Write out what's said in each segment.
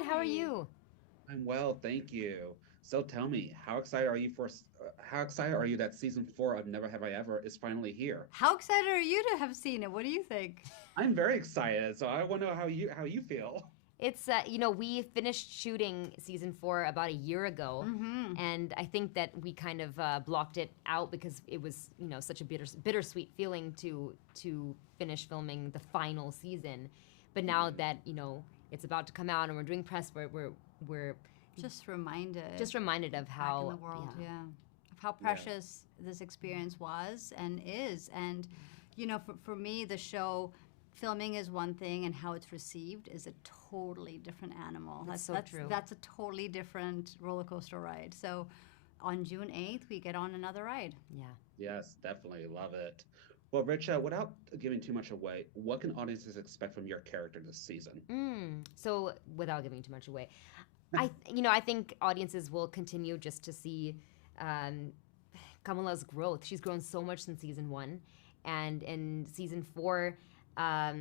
good. How are you? I'm well, thank you. So tell me, how excited are you that season 4 of Never Have I Ever is finally here? How excited are you to have seen it? What do you think? I'm very excited, so I want to know how you feel. It's we finished shooting season 4 about a year ago, and I think that we kind of blocked it out because it was such a bittersweet feeling to finish filming the final season. But now that it's about to come out and we're doing press for it, we're Just reminded. just reminded of Back in the how world, yeah. yeah. Of how precious this experience was and is. And, for me, the show filming is one thing and how it's received is a totally different animal. That's so true. That's a totally different roller coaster ride. So on June 8th, we get on another ride. Yeah. Yes, definitely love it. Well, Richa, without giving too much away, what can audiences expect from your character this season? So without giving too much away, I think audiences will continue just to see Kamala's growth. She's grown so much since season 1, and in season 4, I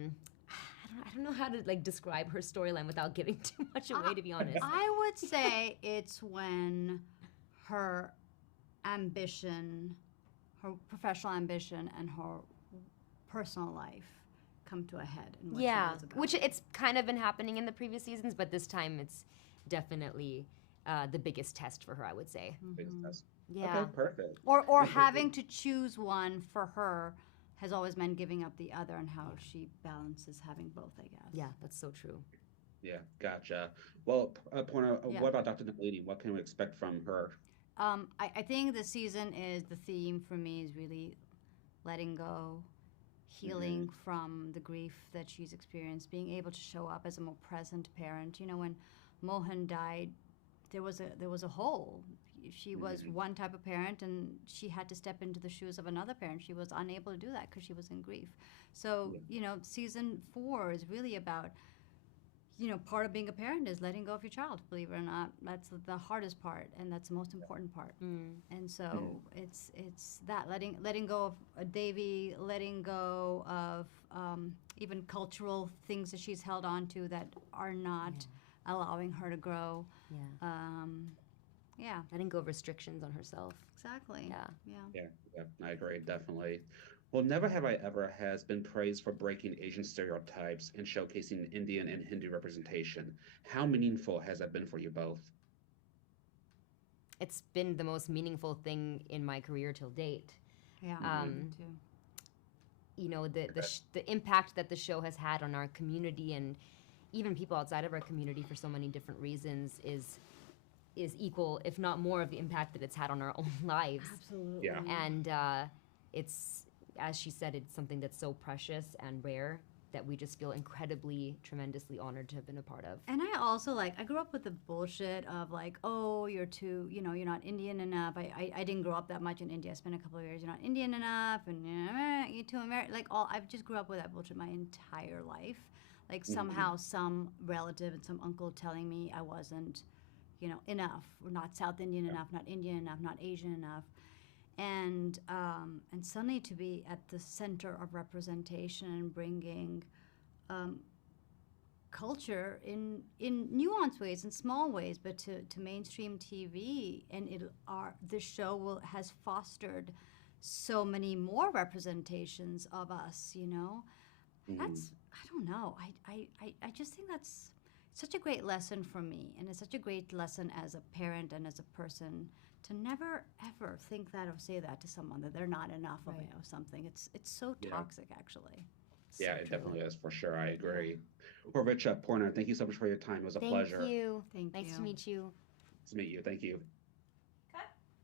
don't know how to describe her storyline without giving too much away. To be honest, I would say it's when her ambition, her professional ambition, and her personal life come to a head. In what she yeah, was about. which it's kind of been happening in the previous seasons, but this time it's definitely the biggest test for her, I would say. Biggest test. Yeah. Okay, perfect. Or having to choose one for her has always meant giving up the other, and how she balances having both, I guess. Yeah, that's so true. Yeah, gotcha. Well, Poorna, Yeah. what about Dr. Nalini? What can we expect from her? I think this season is the theme for me is really letting go, healing from the grief that she's experienced, being able to show up as a more present parent. When Mohan died, there was a hole. She was one type of parent, and she had to step into the shoes of another parent. She was unable to do that because she was in grief. So season 4 is really about part of being a parent is letting go of your child. Believe it or not, that's the hardest part, and that's the most important part. And so it's that letting go of Devi, letting go of even cultural things that she's held on to that are not allowing her to grow. Yeah, Letting go of restrictions on herself. exactly. Yeah. Yeah, I agree, definitely. Well, Never Have I Ever has been praised for breaking Asian stereotypes and showcasing Indian and Hindu representation. How meaningful has that been for you both? It's been the most meaningful thing in my career till date. Yeah, me too. The impact that the show has had on our community and even people outside of our community for so many different reasons is equal, if not more, of the impact that it's had on our own lives. Absolutely. Yeah. And it's, as she said, it's something that's so precious and rare that we just feel incredibly, tremendously honored to have been a part of. And I also I grew up with the bullshit of oh, you're too, you're not Indian enough. I didn't grow up that much in India. I spent a couple of years, you're not Indian enough, and you're too American. I've just grew up with that bullshit my entire life. Somehow some relative and some uncle telling me I wasn't, enough, or not South Indian enough, not Indian enough, not Asian enough. And suddenly to be at the center of representation and bringing culture in nuanced ways, in small ways, but to mainstream TV, and this show has fostered so many more representations of us. That's, I don't know. I just think that's such a great lesson for me, and it's such a great lesson as a parent and as a person to never ever think that or say that to someone that they're not enough of something. It's so toxic, actually. Yeah, it definitely is, for sure. I agree. Well, Richa, Poorna, thank you so much for your time. It was a pleasure. Thank you. Thank Nice you. to meet you. Nice to meet you. Thank you.